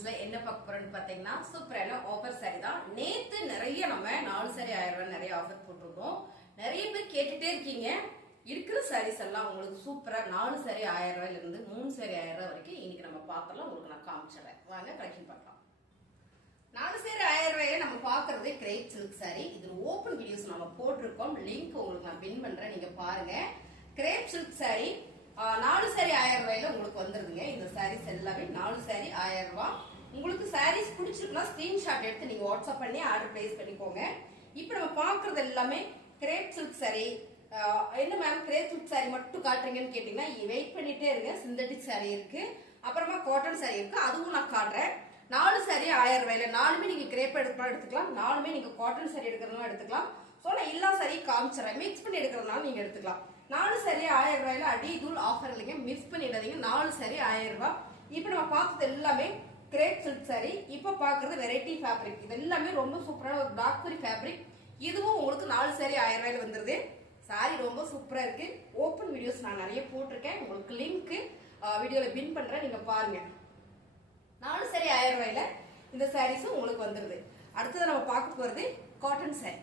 கலெக்ஷன்ஸ்ல என்ன பார்க்க போறோம்னு பாத்தீங்கன்னா சூப்பரான ஆஃபர் saree தான். நேத்து நிறைய நம்ம நாலு சரி ஆயிரம் ரூபாய் நிறைய ஆஃபர் போட்டிருக்கோம். நிறைய பேர் கேட்டுட்டே இருக்கீங்க. இருக்கிற சாரீஸ் எல்லாம் உங்களுக்கு சூப்பரா நாலு saree ஆயிரம் ரூபாயில இருந்து மூணு saree ஆயிரம் ரூபாய் வரைக்கும் இன்னைக்கு நம்ம பார்த்தலாம் உங்களுக்கு நான் காமிச்சிடறேன். வாங்க கலெக்ஷன் பார்க்கலாம். நாலு சேர் ஆயிரம் ரூபாயை நம்ம பாக்குறது கிரேப் சில்க் சாரி இது ஓப்பன் வீடியோஸ் நம்ம போட்டிருக்கோம். லிங்க் உங்களுக்கு நான் பின் பண்றேன். நீங்க பாருங்க. கிரேப் சில்க் சாரி நாலு சாரி ஆயிரம் ரூபாயில உங்களுக்கு வந்துருதுங்க. இந்த சாரீஸ் எல்லாமே நாலு saree ஆயிரம் ரூபாய் உங்களுக்கு சாரீஸ் பிடிச்சிருக்குன்னா ஸ்கிரீன்ஷாட் எடுத்து நீங்க வாட்ஸ்அப் பண்ணி ஆர்டர் பிளேஸ் பண்ணிக்கோங்க. இப்போ நம்ம பாக்குறது எல்லாமே கிரேப் சில்க் சாரி என்ன மேம் கிரேப் சில்க் சாரி மட்டும் காட்டுறீங்கன்னு கேட்டீங்கன்னா வெயிட் பண்ணிட்டே இருங்க. சிந்தட்டிக் சாரி இருக்கு. அப்புறமா காட்டன் சாரி இருக்கு. அதுவும் நான் காட்டுறேன். நாலு சாரி ஆயிரம் ரூபாயில. நாலுமே நீங்க கிரேப் எடுக்கலாம் எடுத்துக்கலாம். நாலுமே நீங்க காட்டன் சாரி எடுக்கிறதுனால எடுத்துக்கலாம். ஸோ நான் எல்லா சாரியும் காமிச்சிடறேன். மிக்ஸ் பண்ணி எடுக்கிறதுனால நீங்க எடுத்துக்கலாம். நாலு சாரி ஆயிரம் ரூபாயில அடி தூள் ஆஃபர் இல்லைங்க. மிஸ் பண்ணிடாதீங்க. நாலு சாரி ஆயிரம் ரூபாய். இப்போ நம்ம பார்த்தது எல்லாமே கிரேப் சில்க் சாரி இப்போ பார்க்கறது வெரைட்டி ஃபேப்ரிக் இது எல்லாமே ரொம்ப சூப்பரான ஒரு டாக்டரி ஃபேப்ரிக் இதுவும் உங்களுக்கு நாலு சாரி ஆயிரம் ரூபாயில் வந்துருது. சாரி ரொம்ப சூப்பராக இருக்கு. ஓப்பன் வீடியோஸ் நான் நிறைய போட்டிருக்கேன். உங்களுக்கு லிங்க்கு வீடியோவில் பின் பண்ணுறேன் நீங்கள் பாருங்க. நாலு சாரி ஆயிரம் ரூபாயில் இந்த சாரீஸும் உங்களுக்கு வந்துருது. அடுத்தது நம்ம பார்க்க போகிறது காட்டன் சாரி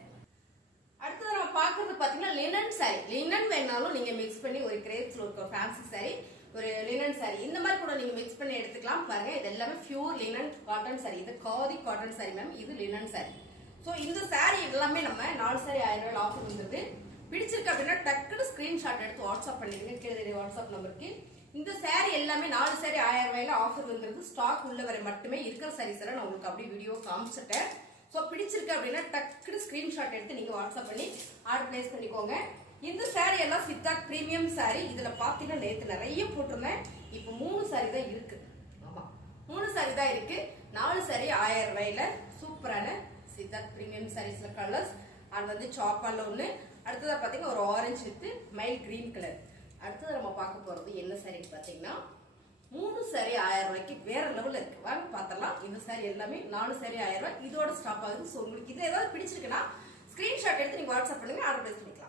அடுத்தது நம்ம பார்க்கறது பார்த்தீங்கன்னா லினன் சாரி லினன் வேணாலும் நீங்கள் மிக்ஸ் பண்ணி ஒரு கிரேப்ஸ்ல ஒரு ஃபேன்சி சாரி ஒரு லினன் சாரி இந்த மாதிரி கூட நீங்க மிக்ஸ் பண்ணி எடுத்துக்கலாம். பாருங்க இது எல்லாமே பியூர் லினன் காட்டன் சாரி இது காதி காட்டன் சாரி மேம் இது லினன் சாரி ஸோ இந்த சாரி எல்லாமே நம்ம நாலு சாரி ஆயிரம் ரூபாய் ஆஃபர் வந்தது. பிடிச்சிருக்கு அப்படின்னா டக்குனு ஸ்கிரீன்ஷாட் எடுத்து வாட்ஸ்அப் பண்ணிடுங்க. கீழே வாட்ஸ்அப் நம்பருக்கு. இந்த சாரி எல்லாமே நாலு சாரி ஆயிரம் ரூபாயில ஆஃபர் வந்திருக்கு ஸ்டாக் உள்ள வரை மட்டுமே இருக்கிற sarees எல்லாம் நான் உங்களுக்கு அப்படியே வீடியோ காமிச்சிட்டேன் ஸோ பிடிச்சிருக்கு அப்படின்னா டக்குனு ஸ்கிரீன்ஷாட் எடுத்து நீங்க வாட்ஸ்அப் பண்ணி ஆர்டர் பிளேஸ் பண்ணிக்கோங்க. இந்த saree எல்லாம் சித்தார்த் பிரீமியம் சாரீ இதுல பாத்தீங்கன்னா நேற்று நிறைய போட்டிருந்தேன். இப்போ மூணு saree தான் இருக்கு. ஆமா. மூணு saree தான் இருக்கு. நாலு saree ஆயிரம் ரூபாயில சூப்பரான சித்தார்த் பிரீமியம் சாரீஸ்ல கலர்ஸ் அது வந்து சாப்பால ஒன்று அடுத்ததா பாத்தீங்கன்னா ஒரு orange with mild green colour அடுத்தது நம்ம பார்க்க போறது என்ன சாரின்னு பாத்தீங்கன்னா மூணு சாரி ஆயிரம் ரூபாய்க்கு வேற லெவல்ல இருக்கு. வாங்க பார்த்தலாம் இந்த சாரி எல்லாமே நாலு சாரி ஆயிரம் ரூபாய். இதோட ஸ்டாப் ஆகுது. ஸோ உங்களுக்கு இது ஏதாவது பிடிச்சிருக்குன்னா ஸ்கிரீன்ஷாட் எடுத்து நீங்க வாட்ஸ்அப் பண்ணுங்க. ஆர்டர் பிளேஸ் பண்ணிக்கலாம்.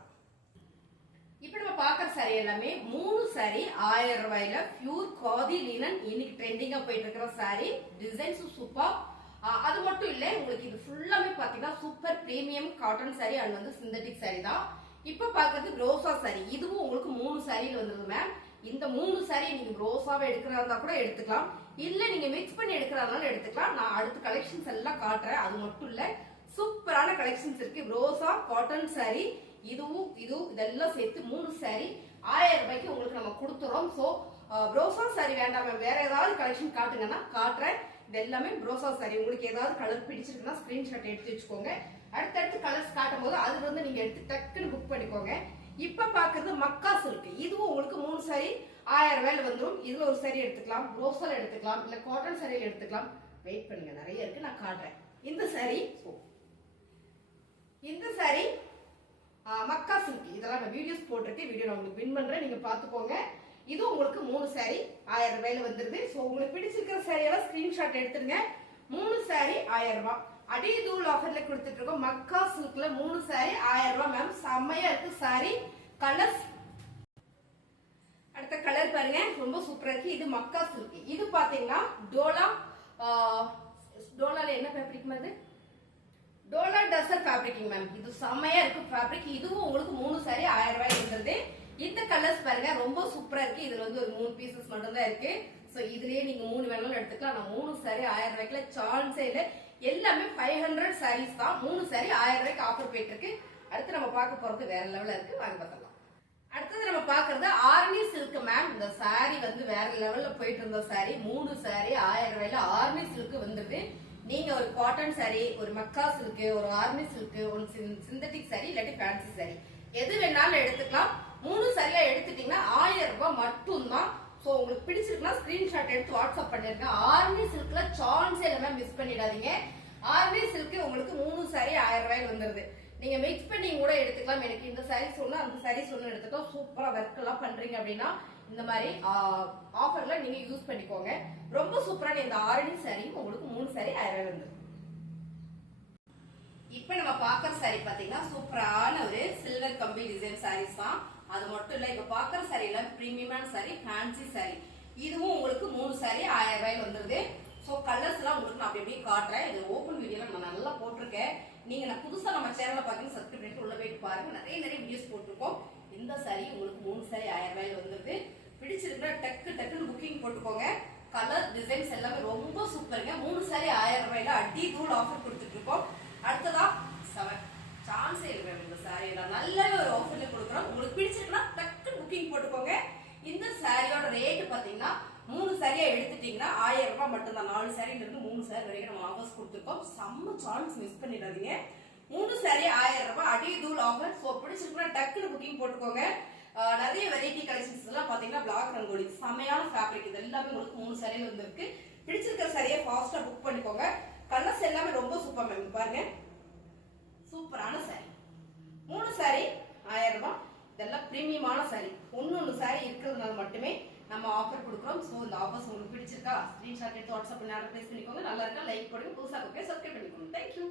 இப்போ நம்ம பார்க்குற saree எல்லாமே மூணு சாரி ஆயிரம் ரூபாயில பியூர் காதி லீனன் இன்னைக்கு ட்ரெண்டிங்கா போயிட்டு இருக்கிற சாரி டிசைன்ஸும் சூப்பர் அது மட்டும் இல்லை உங்களுக்கு இது ஃபுல்லாமே பார்த்தீங்கன்னா super premium cotton sari and வந்து சிந்தட்டிக் சாரி தான். இப்போ பார்க்கறது ரோசா சாரி இதுவும் உங்களுக்கு மூணு சாரியில் வந்துருது மேம் இந்த மூணு saree நீங்க ரோஸாவே எடுக்கிறதா இருந்தா கூட எடுத்துக்கலாம். இல்ல நீங்க மிக்ஸ் பண்ணி எடுக்கிறதுனால எடுத்துக்கலாம். நான் அடுத்த கலெக்ஷன்ஸ் எல்லாம் காட்டுறேன். அது மட்டும் இல்ல சூப்பரான கலெக்ஷன்ஸ் இருக்கு. ரோசா காட்டன் சாரி இதுவும் இதுவும் இதெல்லாம் சேர்த்து மூணு சாரி ஆயிரம் ரூபாய்க்கு உங்களுக்கு நம்ம கொடுத்துறோம். ஸோ ப்ரோசா சாரி வேண்டாம் வேற ஏதாவது கலெக்ஷன் காட்டுங்கன்னா காட்டுறேன். இது எல்லாமே ப்ரோசா சாரி உங்களுக்கு ஏதாவது கலர் பிடிச்சிருக்குன்னா ஸ்கிரீன்ஷாட் எடுத்து வச்சுக்கோங்க. அடுத்தடுத்து கலர்ஸ் காட்டும் போது அதுல இருந்து நீங்க எடுத்து டக்குன்னு புக் பண்ணிக்கோங்க. இப்ப பாக்குறது மக்கா சில்க் இதுவும் உங்களுக்கு மூணு சாரி ஆயிரம் ரூபாயில வந்துடும் இதுல ஒரு சாரி எடுத்துக்கலாம். ப்ரோசால எடுத்துக்கலாம். இல்ல காட்டன் saree எடுத்துக்கலாம். வெயிட் பண்ணுங்க. நிறைய இருக்கு. நான் காட்டுறேன். இந்த சாரி இந்த சாரி மக்கா சில்க். இதெல்லாம் நான் வீடியோஸ் போட்டிருக்கேன். வீடியோ நான் உங்களுக்கு வின் பண்ணுறேன் நீங்க பாத்துக்கோங்க இது உங்களுக்கு மூணு saree. ஆயிரம் ரூபாயில வந்துருது ஸோ உங்களுக்கு பிடிச்சிருக்கிற சாரியெல்லாம் ஸ்கிரீன்ஷாட் எடுத்துருங்க. மூணு saree ஆயிரம் ரூபாய் அடி தூள் ஆஃபர்ல கொடுத்துட்டு இருக்கோம் மக்கா சில்க்ல மூணு saree ஆயிரம் ரூபாய் மேம் செம்மையா இருக்கு saree. கலர்ஸ் அடுத்த கலர் பாருங்க. ரொம்ப சூப்பரா இருக்கு. இது மக்கா சில்க். இது பாத்தீங்கன்னா டோலா டோலால என்ன ஃபேப்ரிக் மாதிரி டோலா டசர் ஃபேப்ரிக்கிங் மேம் இது செம்மையா இருக்கு ஃபேப்ரிக் இதுவும் உங்களுக்கு மூணு சாரி ஆயிரம் ரூபாய் இருந்தது. இந்த கலர்ஸ் பாருங்க ரொம்ப சூப்பரா இருக்கு. இதுல வந்து ஒரு மூணு பீசஸ் மட்டும் தான் இருக்கு. சோ இதுலயே நீங்க மூணு வேணாலும் எடுத்துக்கலாம். நான் மூணு சாரி ஆயிரம் ரூபாய்க்குல சான்ஸே இல்ல. எல்லாமே ஃபைவ் ஹண்ட்ரட் சாரீஸ் தான். மூணு சாரி ஆயிரம் ரூபாய்க்கு ஆஃபர் போயிட்டு இருக்கு அடுத்து நம்ம பார்க்க போறது வேற லெவல்ல இருக்கு. வாங்க பார்த்தலாம் அடுத்தது நம்ம பாக்குறது ஆர்மி சில்க் மேம் இந்த சாரி வந்து வேற லெவல்ல போயிட்டு இருந்த சாரி மூணு சாரி ஆயிரம் ரூபாயில ஆர்மி சில்க் வந்துருது நீங்க ஒரு காட்டன் சாரி ஒரு மக்கா சில்க் ஒரு ஆர்மி சில்க் ஒரு சிந்தட்டிக் சாரி இல்லாட்டி ஃபேன்சி சாரி எது வேணாலும் எடுத்துக்கலாம். மூணு சரியா எடுத்துட்டீங்கன்னா ஆயிரம் ரூபாய் மட்டும்தான். சோ உங்களுக்கு பிடிச்சிருக்குன்னா ஸ்கிரீன்ஷாட் எடுத்து வாட்ஸ்அப் பண்ணிருங்க. ஆர்மி சில்க்ல சான்ஸ் எல்லாமே மிஸ் பண்ணிடாதீங்க. ஆர்மி சில்க் உங்களுக்கு மூணு சாரி ஆயிரம் ரூபாய்க்கு வந்துருது. நீங்க மிக்ஸ் பண்ணி கூட எடுத்துக்கலாம். எனக்கு இந்த சாரீஸ் சொன்னா அந்த சாரீஸ் சொன்னு எடுத்துட்டோம். சூப்பரா ஒர்க் எல்லாம் பண்றீங்க அப்படின்னா இந்த மாதிரி ஆஃபர்ல நீங்க யூஸ் பண்ணிக்கோங்க. ரொம்ப சூப்பரான இந்த ஆரணி சாரியும் உங்களுக்கு மூணு சாரி அயரல் ரூபாய் இப்ப நம்ம பாக்குற சாரி பாத்தீங்கன்னா சூப்பரான ஒரு சில்வர் கம்பி டிசைன் சாரீஸ் தான். அது மட்டும் இல்ல இப்ப பாக்குற சாரி எல்லாம் பிரீமியமான சாரி ஃபேன்சி சாரி இதுவும் உங்களுக்கு மூணு சாரி ஆயிரம் ரூபாய் வந்துருது. ஸோ கலர்ஸ் அப்படி அப்படியே காட்டுறேன். இது ஓப்பன் வீடியோ நான் நல்லா போட்டிருக்கேன். நீங்க நான் புதுசா நம்ம சேனலை பாத்தீங்கன்னா சப்ஸ்கிரைப் பண்ணிட்டு உள்ள போயிட்டு பாருங்க. நிறைய நிறைய வீடியோஸ் போட்டிருக்கோம். இந்த சாரி உங்களுக்கு மூணு சாரி ஆயிரம் ரூபாயில வந்துருது. பிடிச்சிருக்குன்னா டக்கு டக்குன்னு புக்கிங் போட்டுக்கோங்க. கலர் டிசைன்ஸ் எல்லாமே ரொம்ப சூப்பருங்க மூணு சாரி ஆயிரம் ரூபாயில அடி தூள் ஆஃபர் கொடுத்துட்டு இருக்கோம் அடுத்ததா செவன் சான்ஸே இல்லை இந்த சாரி நான் நல்லாவே ஒரு ஆஃபர்ல கொடுக்குறோம். உங்களுக்கு பிடிச்சிருக்குன்னா டக்குன்னு புக்கிங் போட்டுக்கோங்க. இந்த சாரியோட ரேட்டு பாத்தீங்கன்னா மூணு சாரியா எடுத்துட்டீங்கன்னா ஆயிரம் ரூபாய் மட்டும்தான். நாலு சாரில இருந்து மூணு சாரி வரைக்கும் நம்ம ஆஃபர்ஸ் கொடுத்துருக்கோம். செம்ம சான்ஸ் மிஸ் பண்ணிடாதீங்க. மூணு சாரி ஆயிரம் ரூபாய் அடி தூள் ஆஃபர் ஸோ பிடிச்சிருக்குன்னா டக்குன்னு புக்கிங் போட்டுக்கோங்க. நிறைய வெரைட்டி கலெக்ஷன்ஸ் எல்லாம் பாத்தீங்கன்னா பிளாக் ரங்கோலி செமையான ஃபேப்ரிக் இது எல்லாமே உங்களுக்கு மூணு சரியில் வந்திருக்கு பிடிச்சிருக்கிற சரியை ஃபாஸ்டா புக் பண்ணிக்கோங்க. கலர்ஸ் எல்லாமே ரொம்ப சூப்பர் மேம் பாருங்க. சூப்பரான சாரி மூணு சாரி ஆயிரம் ரூபாய். இதெல்லாம் பிரீமியமான சாரி ஒன்னு ஒன்று சாரி இருக்கிறதுனால மட்டுமே நம்ம ஆஃபர் கொடுக்குறோம். ஸோ இந்த ஆஃபர்ஸ் உங்களுக்கு பிடிச்சிருக்கா? ஸ்க்ரீன்ஷாட் எடுத்து வாட்ஸ்அப் பண்ணி ஆர்டர் பண்ணிக்கோங்க. நல்லா இருக்கா? லைக் பண்ணுங்க புதுசாக சப்ஸ்கிரைப் பண்ணிக்கோங்க. தேங்க்யூ